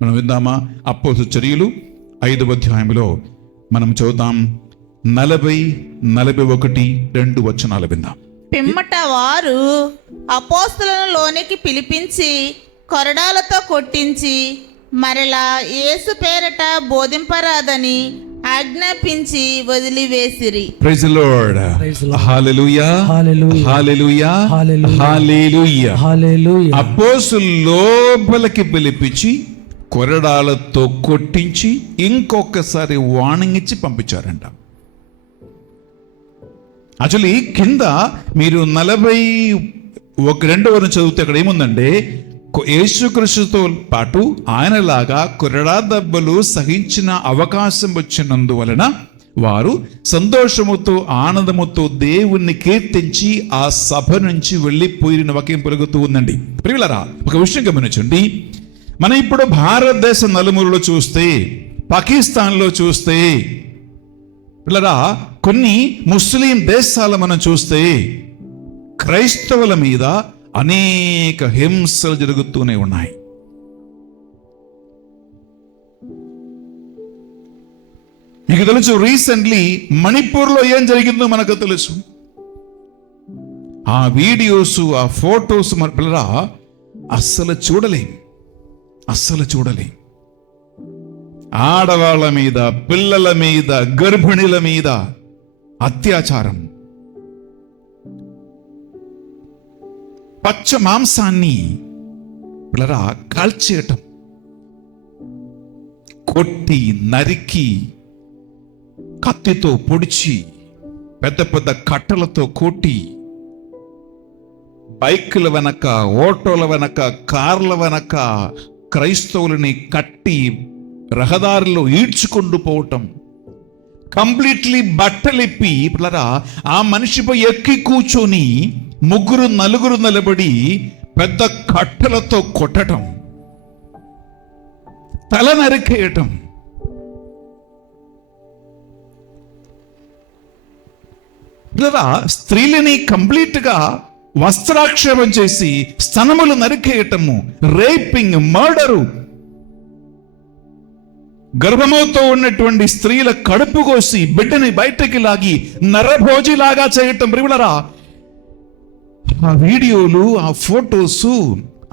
మనం విందామా? అపోస్తలుల చర్యలు 5వ అధ్యాయంలో మనం చదువుతాం. 40, 41, 2 వచనాలు విందాం. పిమ్మట వారు అపోస్తలులను లోనికి పిలిపించి కొరడాలతో కొట్టించి మరలా యేసు పేరట బోధింపరాదని ఆజ్ఞాపించి వదిలివేసిరి. Praise the lord. Hallelujah, hallelujah, hallelujah, hallelujah. అపోస్తలులు లోపలికి పిలిపించి కొరడాలతో కొట్టించి ఇంకొకసారి వార్నింగ్ ఇచ్చి పంపించారంట. యాక్చువల్లీ కింద మీరు 41 చదివితే అక్కడ ఏముందంటే, యేసుక్రీస్తుతో పాటు ఆయనలాగా కొరడా దెబ్బలు సహించిన అవకాశం వచ్చినందువలన వారు సంతోషముతో ఆనందముతో దేవుణ్ణి కీర్తించి ఆ సభ నుంచి వెళ్ళిపోయిన వాక్యం పెరుగుతూ ఉందండి. ప్రియులారా, ఒక విషయం గమనించండి. మనం ఇప్పుడు భారతదేశ నలుమూలలో చూస్తే, పాకిస్తాన్లో చూస్తే, పిల్లరా కొన్ని ముస్లిం దేశాలు మనం చూస్తే క్రైస్తవుల మీద అనేక హింసలు జరుగుతూనే ఉన్నాయి. మీకు తెలుసు, రీసెంట్లీ మణిపూర్లో ఏం జరిగిందో మనకు తెలుసు. ఆ వీడియోస్, ఆ ఫోటోస్ మన పిల్లరా అస్సలు చూడలేం. ఆడవాళ్ళ మీద, పిల్లల మీద, గర్భిణీల మీద అత్యాచారం, పచ్చ మాంసాన్ని పిల్లరా కాల్చేయటం, కొట్టి నరికి కత్తితో పొడిచి పెద్ద పెద్ద కట్టలతో కొట్టి బైకుల వెనక, ఆటోల వెనక, కార్ల వెనక క్రైస్తవులని కట్టి రహదారిలో ఈడ్చుకుంటూ పోవటం, కంప్లీట్లీ బట్టలిప్పి పిల్లరా ఆ మనిషిపై ఎక్కి కూర్చొని 3, 4 నిలబడి పెద్ద కట్టెలతో కొట్టడం, తల నరికేయటం. స్త్రీలని కంప్లీట్ గా వస్త్రాక్షేపం చేసి స్తనములు నరికేయటము, రేపింగ్, మర్డరు, గర్భముతో ఉన్నటువంటి స్త్రీల కడుపు కోసి బిడ్డని బయటకి లాగి నరభోజిలాగా చేయటం. ప్రియులరా, ఆ వీడియోలు, ఆ ఫోటోస్,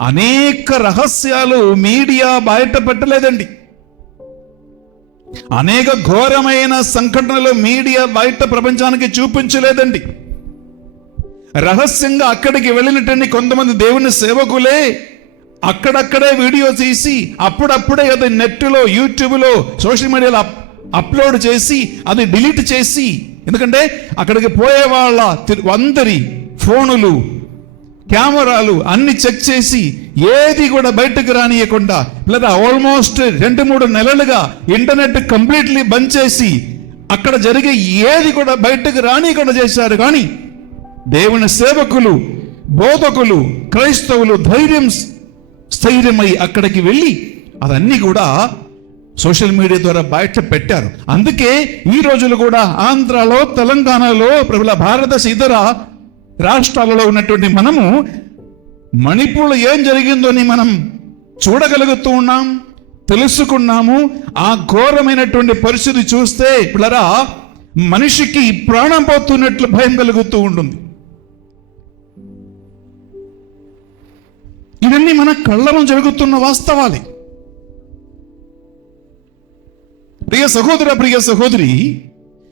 అనేక రహస్యాలు మీడియా బయట పెట్టలేదండి. అనేక ఘోరమైన సంఘటనలు మీడియా బయట ప్రపంచానికి చూపించలేదండి. రహస్యంగా అక్కడికి వెళ్ళినటువంటి కొంతమంది దేవుని సేవకులే అక్కడక్కడే వీడియో తీసి అప్పుడప్పుడే అది నెట్లో, యూట్యూబ్లో, సోషల్ మీడియాలో అప్లోడ్ చేసి అది డిలీట్ చేసి, ఎందుకంటే అక్కడికి పోయే వాళ్ళ అందరి ఫోనులు, కెమెరాలు అన్ని చెక్ చేసి ఏది కూడా బయటకు రానియకుండా, లేదా ఆల్మోస్ట్ 2-3 నెలలుగా ఇంటర్నెట్ కంప్లీట్లీ బంద్ చేసి అక్కడ జరిగే ఏది కూడా బయటకు రానియకుండా చేశారు. కానీ దేవుని సేవకులు, బోధకులు, క్రైస్తవులు స్థైర్యమై అక్కడికి వెళ్ళి అదన్నీ కూడా సోషల్ మీడియా ద్వారా బయట పెట్టారు. అందుకే ఈ రోజులు కూడా ఆంధ్రాలో, తెలంగాణలో, భారతదేశ ఇతర రాష్ట్రాలలో ఉన్నటువంటి మనము మణిపూర్లో ఏం జరిగిందో అని మనం చూడగలుగుతూ ఉన్నాం, తెలుసుకున్నాము. ఆ ఘోరమైనటువంటి పరిస్థితి చూస్తే పిల్లరా మనిషికి ప్రాణం పోతున్నట్లు భయం కలుగుతూ ఉంటుంది. ఇవన్నీ మన కళ్ళలో జరుగుతున్న వాస్తవాలే. ప్రియ సహోదర, ప్రియ సహోదరి,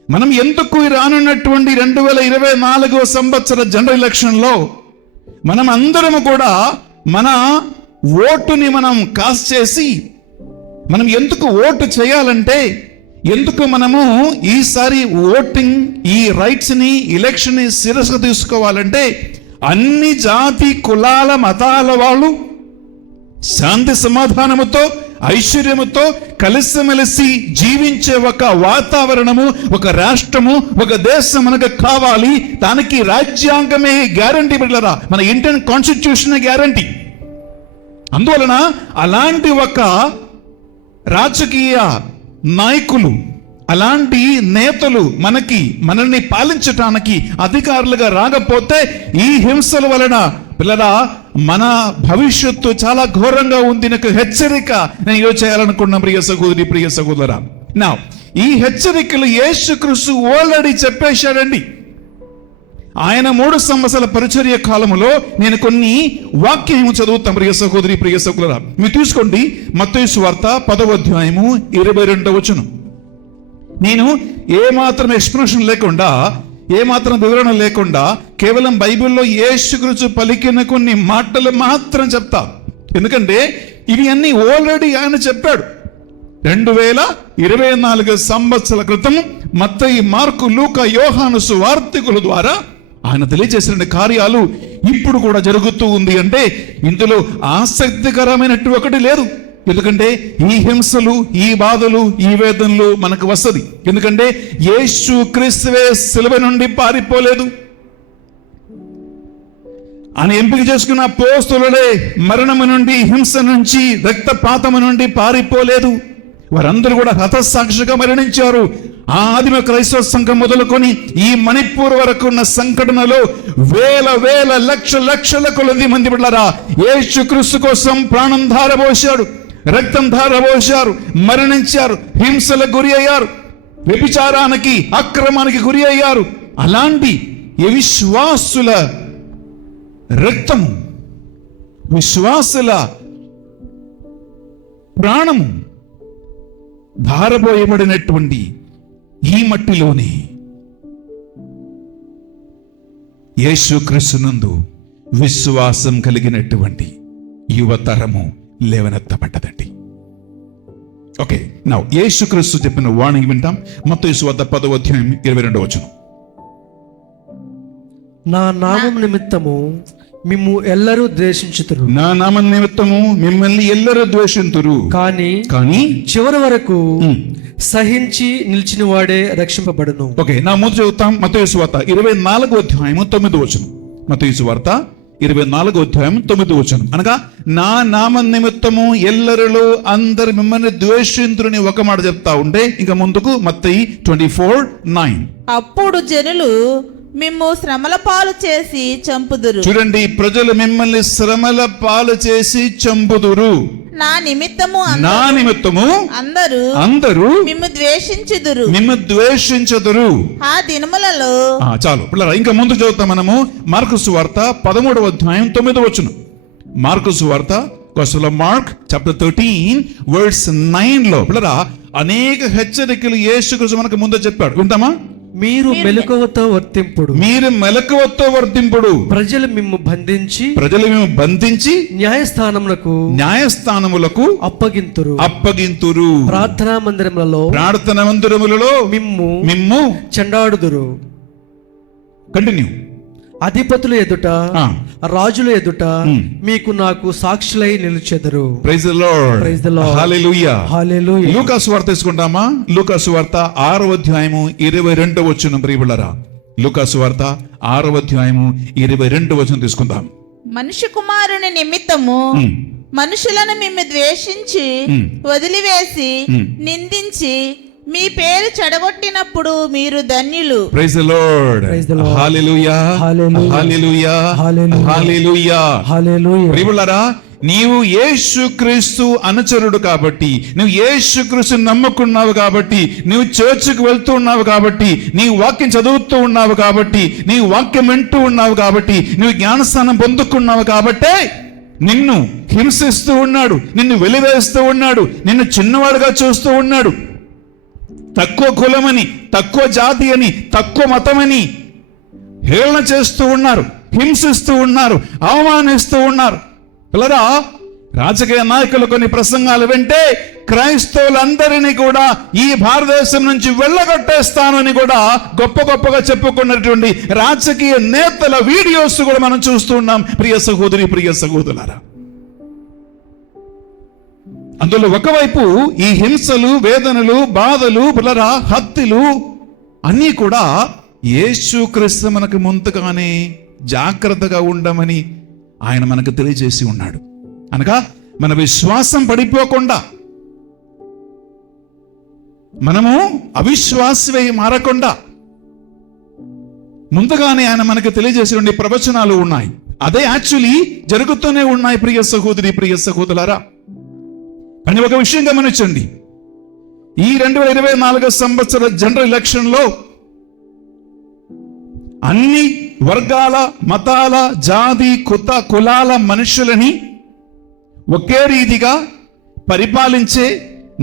మనం ఎందుకు రానున్నటువంటి 2024 సంవత్సర జనరల్ ఎలక్షన్లో మనం అందరము కూడా మన ఓటుని మనం కాస్ట్ చేసి, మనం ఎందుకు ఓటు చేయాలంటే, ఎందుకు మనము ఈసారి ఓటింగ్, ఈ రైట్స్ ని, ఎలక్షన్ ని సీరియస్గా తీసుకోవాలంటే, అన్ని జాతి కులాల మతాల వాళ్ళు శాంతి సమాధానముతో ఐశ్వర్యముతో కలిసిమెలిసి జీవించే ఒక వాతావరణము, ఒక రాష్ట్రము, ఒక దేశం మనకు కావాలి. దానికి రాజ్యాంగమే గ్యారంటీ బిడ్డలారా, మన ఇండియన్ కాన్స్టిట్యూషన్ గ్యారంటీ. అందువలన అలాంటి ఒక రాజకీయ నాయకులు, అలాంటి నేతలు మనల్ని పాలించటానికి అధికారులుగా రాకపోతే ఈ హింసల వలన పిల్లరా మన భవిష్యత్తు చాలా ఘోరంగా ఉంది. నాకు హెచ్చరిక నేను ఈరోజు చేయాలనుకున్నాం ప్రియ సహోదరి, ప్రియ సహోదరా. నా ఈ హెచ్చరికలు యేసుక్రీస్తు ఆల్రెడీ చెప్పేశాడండి. ఆయన 3 సంవత్సరాల పరిచర్య కాలములో నేను కొన్ని వాక్యము చదువుతాం ప్రియ సహోదరి, ప్రియ సహోదరా. మీరు తీసుకోండి మత్తయి సువార్త 10వ అధ్యాయము 22వ వచనం. నేను ఏమాత్రం ఎక్స్ప్లెనేషన్ లేకుండా, ఏమాత్రం వివరణ లేకుండా కేవలం బైబిల్లో యేసుక్రీస్తు పలికిన కొన్ని మాటలు మాత్రం చెప్తా. ఎందుకంటే ఇవి అన్ని ఆల్రెడీ ఆయన చెప్పాడు. 2024 సంవత్సరాల క్రితం మత్తయి, మార్కు, లూకా, యోహాను సువార్తికుల ద్వారా ఆయన తెలియజేసిన కార్యాలు ఇప్పుడు కూడా జరుగుతూ ఉంది. అంటే ఇందులో ఆసక్తికరమైనట్టు ఒకటి లేదు. ఎందుకంటే ఈ హింసలు, ఈ బాధలు, ఈ వేదనలు మనకు వస్తది. ఎందుకంటే యేసు క్రీస్తువే సిలువ నుండి పారిపోలేదు. ఆయన ఎంపిక చేసుకున్న అపోస్తలులే మరణము నుండి, హింస నుంచి, రక్తపాతము నుండి పారిపోలేదు. వారందరూ కూడా హతసాక్షిగా మరణించారు. ఆ ఆదిమ క్రైస్తవ సంఘం మొదలుకొని ఈ మణిపూర్ వరకు ఉన్న సంఘటనలో వేల లక్షల కొలది మంది బిడ్డలారా యేసుక్రీస్తు కోసం ప్రాణం ధారపోశాడు, రక్తం ధారపోశారు, మరణించారు, హింసలకు గురి అయ్యారు, వ్యభిచారానికి, అక్రమానికి గురి అయ్యారు. అలాంటి విశ్వాసుల రక్తము, విశ్వాసుల ప్రాణము ధారపోయబడినటువంటి ఈ మట్టిలోనే యేసుక్రీస్తునందు విశ్వాసం కలిగినటువంటి యువతరము లేవనెత్తబడ్డదండి. ఓకే, నౌ యేసుక్రీస్తు చెప్పిన వార్నింగ్ వింటాం. మత్తయి సువార్త 10వ అధ్యాయం 22వ వచనం. నా నామం నిమిత్తము మిమ్ము ఎల్లరూ ద్వేషించుతురు, నా నామం నిమిత్తము మిమ్మల్ని ఎల్లరూ ద్వేషింతురు, కానీ చివరి వరకు సహించి నిలిచిన వాడే రక్షింపబడును. ఓకే, నా ముందు చదువుతాం. మత్తయి సువార్త 24వ అధ్యాయము 9వ వచనం. మత్తయి సువార్త 24వ అధ్యాయం 9వ వచనం. అనగా నా నామ నిమిత్తము ఎల్లరిలో అందరు మిమ్మల్ని ద్వేషింతురని ఒక మాట చెప్తా ఉంటే ఇంకా ముందుకు మత్తయి 24:9. అప్పుడు జనులు మిమ్ము శ్రమల పాలు చేసి చంపుదురు. చూడండి, ప్రజలు మిమ్మల్ని శ్రమల పాలు చేసి చంపుదురు. నా నిమిత్తము అందరూ మిమ్ము ద్వేషించుదురు. ఆ దినములలో చాలు పిల్లరా, ఇంకా ముందు చదువుతాం మనము. మార్కు సువార్త 13వ అధ్యాయం 9వ వచనం. మార్కు సువార్త Gospel of Mark chapter 13 verse 9 లో పిల్లరా అనేక హెచ్చరికలు యేసుక్రీస్తు మనకు ముందు చెప్పాడు. వింటామా? మీరు మెలకువతో వర్తింపుడు, ప్రజలు మిమ్ము బంధించి న్యాయస్థానములకు అప్పగింతురు, ప్రార్థనా మందిరములలో మిమ్ము చెండాడుదురు. కంటిన్యూ. అధిపతుల ఎదుట, రాజుల ఎదుట మీకు నాకు సాక్షులై నిలిచెదరు. Praise the lord. Praise the lord. Hallelujah. Hallelujah. లూకా సువార్త తీసుకుంటామా? లూకా సువార్త 6వ అధ్యాయము 22వ వచనం. ప్రియబిడ్డలారా, లూకా సువార్త 6వ అధ్యాయము 22వ వచనం తీసుకుందాం. మనుష్య కుమారుని నిమిత్తము మనుషులను మిమ్ము ద్వేషించి వదిలివేసి నిందించి మీ పేరు చెడగొట్టినప్పుడు మీరు ధన్యులు. Praise the lord. Hallelujah. Hallelujah. Hallelujah. ప్రియబిడ్డలారా, నీవు యేసుక్రీస్తు అనుచరుడు కాబట్టి, నువ్వు యేసుక్రీస్తు నమ్ముకున్నావు కాబట్టి, నువ్వు చర్చికి వెళ్తూ ఉన్నావు కాబట్టి, నీ వాక్యం చదువుతూ ఉన్నావు కాబట్టి, నీ వాక్యం వింటూ ఉన్నావు కాబట్టి, నువ్వు జ్ఞానస్థానం పొందుకున్నావు కాబట్టే నిన్ను హింసిస్తూ ఉన్నాడు, నిన్ను వెలివేస్తూ ఉన్నాడు, నిన్ను చిన్నవాడుగా చూస్తూ ఉన్నాడు. తక్కువ కులమని, తక్కువ జాతి అని, తక్కువ మతమని హేళన చేస్తూ ఉన్నారు, హింసిస్తూ ఉన్నారు, అవమానిస్తూ ఉన్నారు. పిల్లరా, రాజకీయ నాయకులు కొన్ని ప్రసంగాలు వింటే క్రైస్తవులందరినీ కూడా ఈ భారతదేశం నుంచి వెళ్ళగొట్టేస్తానని కూడా గొప్పగా చెప్పుకున్నటువంటి రాజకీయ నేతల వీడియోస్ కూడా మనం చూస్తూ ఉన్నాం. ప్రియ సహోదరి, ప్రియ సహోదరులారా, అందులో ఒకవైపు ఈ హింసలు, వేదనలు, బాధలు, పిల్లరా హత్యలు అన్నీ కూడా యేసుక్రీస్తు మనకు ముందుగానే జాగ్రత్తగా ఉండమని ఆయన మనకు తెలియజేసి ఉన్నాడు. అనగా మన విశ్వాసం పడిపోకుండా, మనము అవిశ్వాసమై మారకుండా ముందుగానే ఆయన మనకు తెలియజేసి ఉండే ప్రవచనాలు ఉన్నాయి. అదే యాక్చువల్లీ జరుగుతూనే ఉన్నాయి ప్రియ సహోదరి, ప్రియ సహోదరులారా. కానీ ఒక విషయం గమనించండి, ఈ 2024 సంవత్సర జనరల్ ఎలక్షన్ లో అన్ని వర్గాల, మతాల, జాతి, కులాల మనుషులని ఒకే రీతిగా పరిపాలించే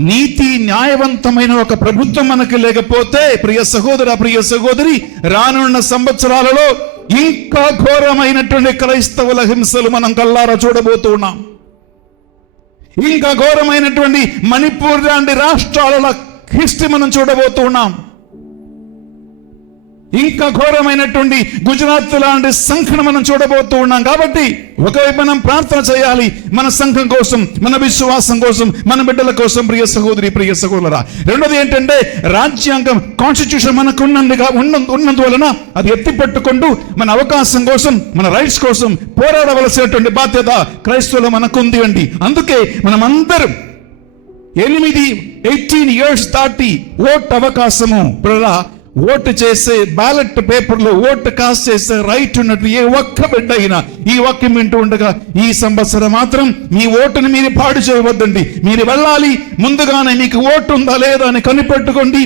నీతి న్యాయవంతమైన ఒక ప్రభుత్వం మనకు లేకపోతే ప్రియ సహోదర, ప్రియ సహోదరి, రానున్న సంవత్సరాలలో ఇంకా ఘోరమైనటువంటి క్రైస్తవుల హింసలు మనం కల్లారా చూడబోతున్నాం. ఇంకా ఘోరమైనటువంటి మణిపూర్ లాంటి రాష్ట్రాల హిస్టరీ మనం చూడబోతున్నాం. ఇంకా ఘోరమైనటువంటి గుజరాత్ లాంటి సంఘటన మనం చూడబోతూ ఉన్నాం. కాబట్టి ఒకవైపు మనం ప్రార్థన చేయాలి మన సంఘం కోసం, మన విశ్వాసం కోసం, మన బిడ్డల కోసం ప్రియ సహోదరి, ప్రియ సహోదరా. రెండోది ఏంటంటే రాజ్యాంగం, కాన్స్టిట్యూషన్ మనకు ఉన్నందువలన అది ఎత్తి పట్టుకుంటూ మన అవకాశం కోసం, మన రైట్స్ కోసం పోరాడవలసినటువంటి బాధ్యత క్రైస్తవులు మనకుంది అండి. అందుకే మనం అందరం 18 years దాటి ఓట్ అవకాశము ఓటు చేసే బ్యాలెట్ పేపర్లో ఓటు కాస్ట్ చేసే రైట్ ఉన్నట్టు ఏ ఒక్క బిడ్డ అయినా ఈ వాక్యం వింటూ ఉండగా ఈ సంవత్సరం మాత్రం మీ ఓటుని మీరు పాడు చేయవద్దండి. మీరు వెళ్ళాలి, ముందుగానే మీకు ఓటు ఉందా లేదా అని కనిపెట్టుకోండి.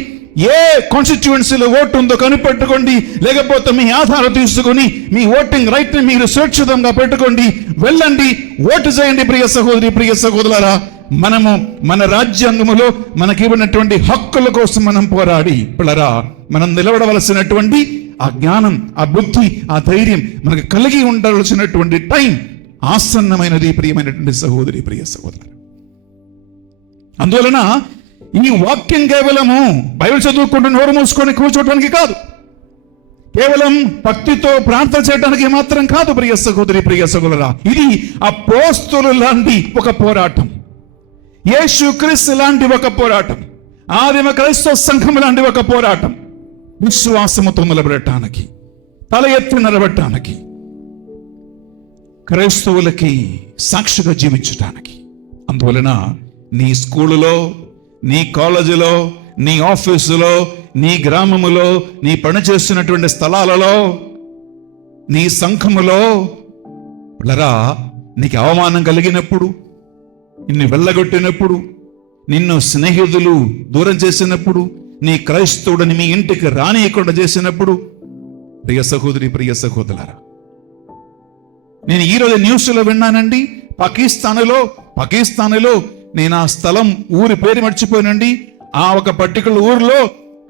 ఏ కాన్స్టిట్యుయెన్సీలో ఓటు ఉందో కనిపెట్టుకోండి. లేకపోతే మీ ఆధారం తీసుకుని మీ ఓటింగ్ రైట్ ని మీరు సురక్షితంగా పెట్టుకోండి. వెళ్ళండి, ఓటు చేయండి ప్రియ సహోదరి, ప్రియ సహోదరులారా. మనము మన రాజ్యాంగములో మనకి ఇవ్వనటువంటి హక్కుల కోసం మనం పోరాడి పిల్లరా, మనం నిలబడవలసినటువంటి ఆ జ్ఞానం, ఆ బుద్ధి, ఆ ధైర్యం మనకు కలిగి ఉండవలసినటువంటి టైం ఆసన్నమైనది ప్రియమైనటువంటి సహోదరి, ప్రియ సహోదరు. అందువలన ఈ వాక్యం కేవలము బైబిల్ చదువుకుంటూ నోరు మూసుకొని కూర్చోవడానికి కాదు, కేవలం భక్తితో ప్రార్థన చేయడానికి మాత్రం కాదు ప్రియ సహోదరి, ప్రియ సహోదరురా. ఇది అపోస్తలుల లాంటి ఒక పోరాటం, యేసుక్రీస్తు లాంటి ఒక పోరాటం, ఆదిమ క్రైస్తవ సంఘం లాంటి ఒక పోరాటం. విశ్వాసముతో నిలబడటానికి, తల ఎత్తి నిలబడటానికి, క్రైస్తవులకి సాక్షిగా జీవించటానికి. అందువలన నీ స్కూలులో, నీ కాలేజీలో, నీ ఆఫీసులో, నీ గ్రామములో, నీ పని చేస్తున్నటువంటి స్థలాలలో, నీ సంఘములో పిల్లరా, నీకు అవమానం కలిగినప్పుడు, నిన్ను వెళ్ళగొట్టినప్పుడు, నిన్ను స్నేహితులు దూరం చేసినప్పుడు, నీ క్రైస్తవుడిని మీ ఇంటికి రానియకుండా చేసినప్పుడు ప్రియ సహోదరి, ప్రియ సహోదరులారా, నేను ఈరోజు న్యూస్లో విన్నానండి, పాకిస్తాన్లో నేను ఆ స్థలం ఊరి పేరు మర్చిపోయానండి. ఆ ఒక పర్టికులర్ ఊరిలో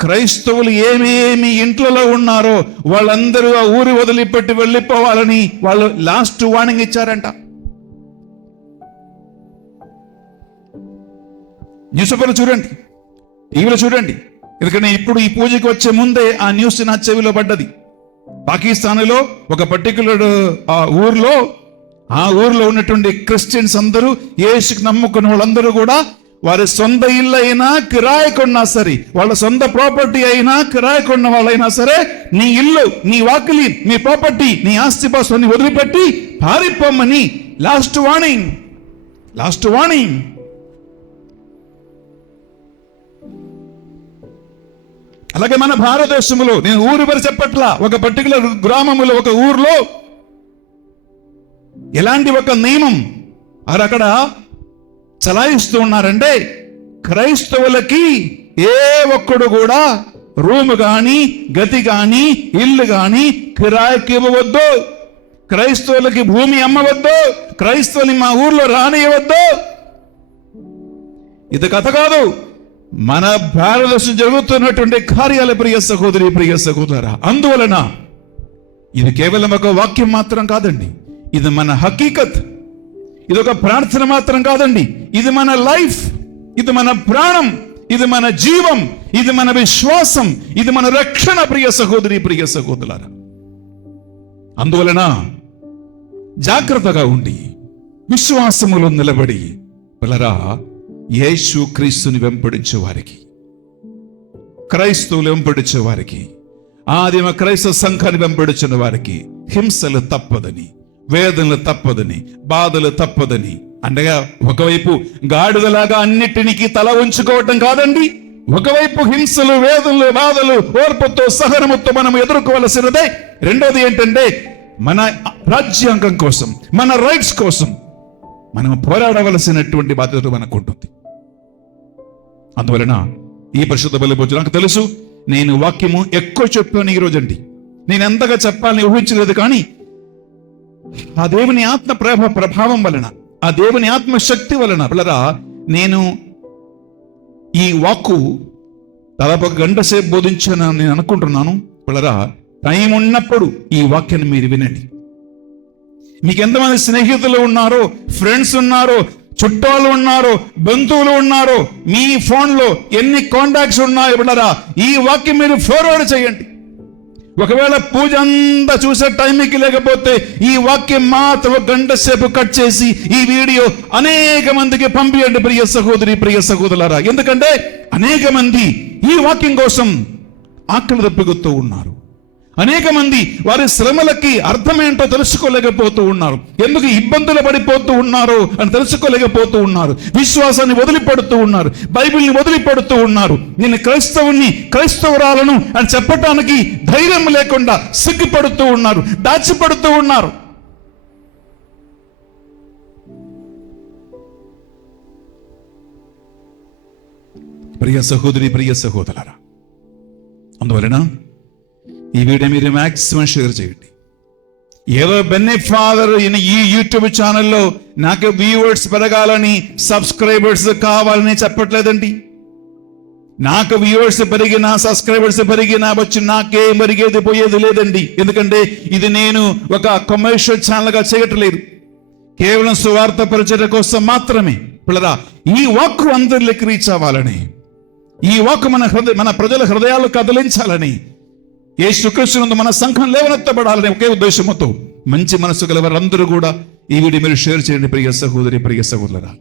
క్రైస్తవులు ఏమేమి ఇంట్లలో ఉన్నారో వాళ్ళందరూ ఆ ఊరి వదిలిపెట్టి వెళ్ళిపోవాలని వాళ్ళు లాస్ట్ వార్నింగ్ ఇచ్చారంట. న్యూస్ పేపర్లో చూడండి, టీవీలో చూడండి. ఎందుకంటే ఇప్పుడు ఈ పూజకి వచ్చే ముందే ఆ న్యూస్ నా చెవిలో పడ్డది. పాకిస్తాన్లో ఒక పర్టికులర్ ఆ ఊర్లో ఉన్నటువంటి క్రిస్టియన్స్ అందరూ, యేసుకు నమ్ముకున్న వాళ్ళందరూ కూడా వారి సొంత ఇల్లు అయినా కిరాయికొన్నా సరే, వాళ్ళ సొంత ప్రాపర్టీ అయినా కిరాయికొన్న వాళ్ళైనా సరే, నీ ఇల్లు, నీ వాకిలి, నీ ప్రాపర్టీ, నీ ఆస్తిపాస్తుని వదిలిపెట్టి పారిపోమ్మని లాస్ట్ వార్నింగ్. అలాగే మన భారతదేశంలో, నేను ఊరు పేరు చెప్పట్లా, ఒక పర్టికులర్ గ్రామంలో, ఒక ఊర్లో ఎలాంటి ఒక నియమం అక్కడ చలాయిస్తూ ఉన్నారంటే, క్రైస్తవులకి ఏ ఒక్కడు కూడా రూమ్ గాని, గది గాని, ఇల్లు గాని కిరాయికి ఇవ్వవద్దు, క్రైస్తవులకి భూమి అమ్మవద్దు, క్రైస్తవుని మా ఊర్లో రానియవద్దు. ఇది కథ కాదు, మన భారతదేశం జరుగుతున్నటువంటి కార్యాల ప్రియ సహోదరి, ప్రియ సహోదరా. అందువలన ఇది కేవలం ఒక వాక్యం మాత్రం కాదండి, ఇది మన హకీకత్. ఇది ఒక ప్రార్థన మాత్రం కాదండి, ఇది మన లైఫ్, ఇది మన ప్రాణం, ఇది మన జీవం, ఇది మన విశ్వాసం, ఇది మన రక్షణ ప్రియ సహోదరి, ప్రియ సహోదరులారా. అందువలన జాగ్రత్తగా ఉండి విశ్వాసములో నిలబడి పిల్లరా, యేసు క్రీస్తుని వెంబడించే వారికి, క్రైస్తవులు వెంబడించే వారికి, ఆదిమ క్రైస్తవ సంఘాన్ని వెంబడించిన వారికి హింసలు తప్పదని, వేదనలు తప్పదని, బాధలు తప్పదని. అనగా ఒకవైపు గాడిదలాగా అన్నిటినికి తల ఉంచుకోవటం కాదండి, ఒకవైపు హింసలు, వేదనలు, బాధలు ఓర్పుతో సహనముతో మనం ఎదుర్కోవలసినదే. రెండోది ఏంటంటే మన రాజ్యాంగం కోసం, మన రైట్స్ కోసం మనం పోరాడవలసినటువంటి బాధ్యత మనకు ఉంటుంది. అందువలన ఈ పరిశుద్ధ బలి భోజనం నాకు తెలుసు, నేను వాక్యము ఎక్కువ చెప్పాను ఈరోజు అండి. నేను ఎంతగా చెప్పాలని ఊహించలేదు, కానీ ఆ దేవుని ఆత్మ ప్రభావం వలన, ఆ దేవుని ఆత్మ శక్తి వలన పిల్లరా నేను ఈ వాక్కు దాదాపు 1 గంట సేపు బోధించాను నేను అనుకుంటున్నాను. పిల్లరా టైం ఉన్నప్పుడు ఈ వాక్యాన్ని మీరు వినండి. మీకు ఎంతమంది స్నేహితులు ఉన్నారో, ఫ్రెండ్స్ ఉన్నారో, చుట్టాలు ఉన్నారో, బంధువులు ఉన్నారో, మీ ఫోన్లో ఎన్ని కాంటాక్ట్స్ ఉన్నాయో పిల్లరా ఈ వాక్యం మీరు ఫార్వర్డ్ చేయండి. ఒకవేళ పూజ అంతా చూసే టైంకి లేకపోతే ఈ వాక్యం మాత్రం 1 గంట సేపు కట్ చేసి ఈ వీడియో అనేక మందికి పంపియండి ప్రియ సహోదరి, ప్రియ సహోదరులారా. ఎందుకంటే అనేక మంది ఈ వాక్యం కోసం ఆకలి దప్పికొస్తూ ఉన్నారు. అనేక మంది వారి శ్రమలకి అర్థమేంటో తెలుసుకోలేకపోతూ ఉన్నారు. ఎందుకు ఇబ్బందులు పడిపోతూ ఉన్నారు అని తెలుసుకోలేకపోతూ ఉన్నారు. విశ్వాసాన్ని వదిలిపెడుతూ ఉన్నారు, బైబిల్ని వదిలిపెడుతూ ఉన్నారు. నేను క్రైస్తవుని, క్రైస్తవురాలను అని చెప్పటానికి ధైర్యం లేకుండా సిగ్గుపడుతూ ఉన్నారు, దాచిపడుతూ ఉన్నారు. ప్రియ సహోదరి, ప్రియ సహోదరులారా, అందువలన ఈ వీడియో మీరు మ్యాక్సిమం షేర్ చేయండి. ఏదో బెన్నీ ఫాదర్ ఈ యూట్యూబ్ ఛానల్లో నాకు వ్యూవర్స్ పెరగాలని, సబ్స్క్రైబర్స్ కావాలని చెప్పట్లేదండి. నాకు వ్యూవర్స్ పెరిగినా, సబ్స్క్రైబర్స్ పెరిగినా వచ్చి నాకే మరిగేది పోయేది లేదండి. ఎందుకంటే ఇది నేను ఒక కమర్షియల్ ఛానల్గా చేయట్లేదు, కేవలం సువార్త పరిచర్య కోసం మాత్రమే. పిల్లరా ఈ వాక్కు అందరిలోకి రీచ్ అవ్వాలని, ఈ వాక్కు మన ప్రజల హృదయాలు కదిలించాలని, యేసుక్రీస్తునందు మన సంఘం లేవనెత్తబడాలనే ఒకే ఉద్దేశంతో మంచి మనసు గల వారందరూ కూడా ఈ వీడియో మీరు షేర్ చేయండి. ప్రియ సహోదరి, ప్రియ సహోదరులారా,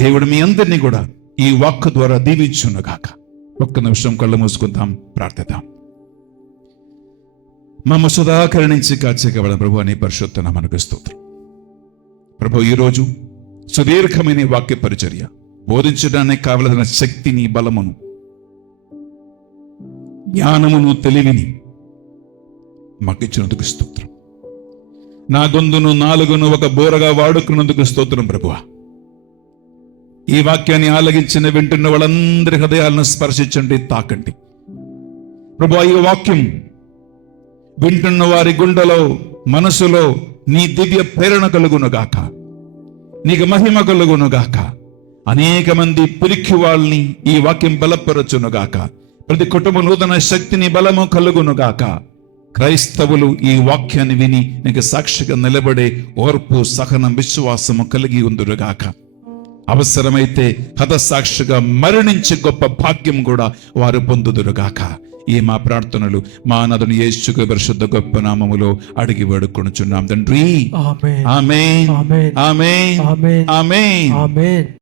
దేవుడు మీ అందరినీ కూడా ఈ వాక్కు ద్వారా దీవించునుగాక. 1 నిమిషం కళ్ళు మూసుకుందాం, ప్రార్థిద్దాం. మమ్మ సుధాకరణించి కాచేకబడ ప్రభు అనే పరిశుద్ధ నామమునకు స్తోత్రం. ప్రభు ఈరోజు సుదీర్ఘమైన వాక్య పరిచర్య బోధించడానికి కావలసిన శక్తిని, బలమును, జ్ఞానమును, తెలివిని మాకిచ్చినందుకు స్తోత్రం. నా గొంతును, నాలుగును ఒక బోరగా వాడుకున్నందుకు స్తోత్రం ప్రభువా. ఈ వాక్యాన్ని ఆలగించిన వింటున్న వాళ్ళందరి హృదయాలను స్పర్శించండి, తాకండి ప్రభువా. ఈ వాక్యం వింటున్న వారి గుండెలో, మనసులో నీ దివ్య ప్రేరణ కలుగునుగాక, నీకు మహిమ కలుగునుగాక. అనేక మంది పిరికి వాళ్ళని ఈ వాక్యం బలపరచునుగాక. ప్రతి కుటుంబ నూతన శక్తిని, బలము కలుగునుగాక. క్రైస్తవులు ఈ వాక్యాన్ని విని నీకు సాక్షిగా నిలబడే ఓర్పు, సహనం, విశ్వాసము కలిగి ఉందురుగాక. అవసరమైతే హతసాక్షిగా మరణించే గొప్ప భాగ్యం కూడా వారు పొందుదురుగాక. ఈ మా ప్రార్థనలు మా నాథుని యేసు పరిశుద్ధ గొప్ప నామములో అడిగి వేడుకొనుచున్నాం తండ్రి. ఆమేన్, ఆమేన్, ఆమేన్, ఆమేన్, ఆమేన్.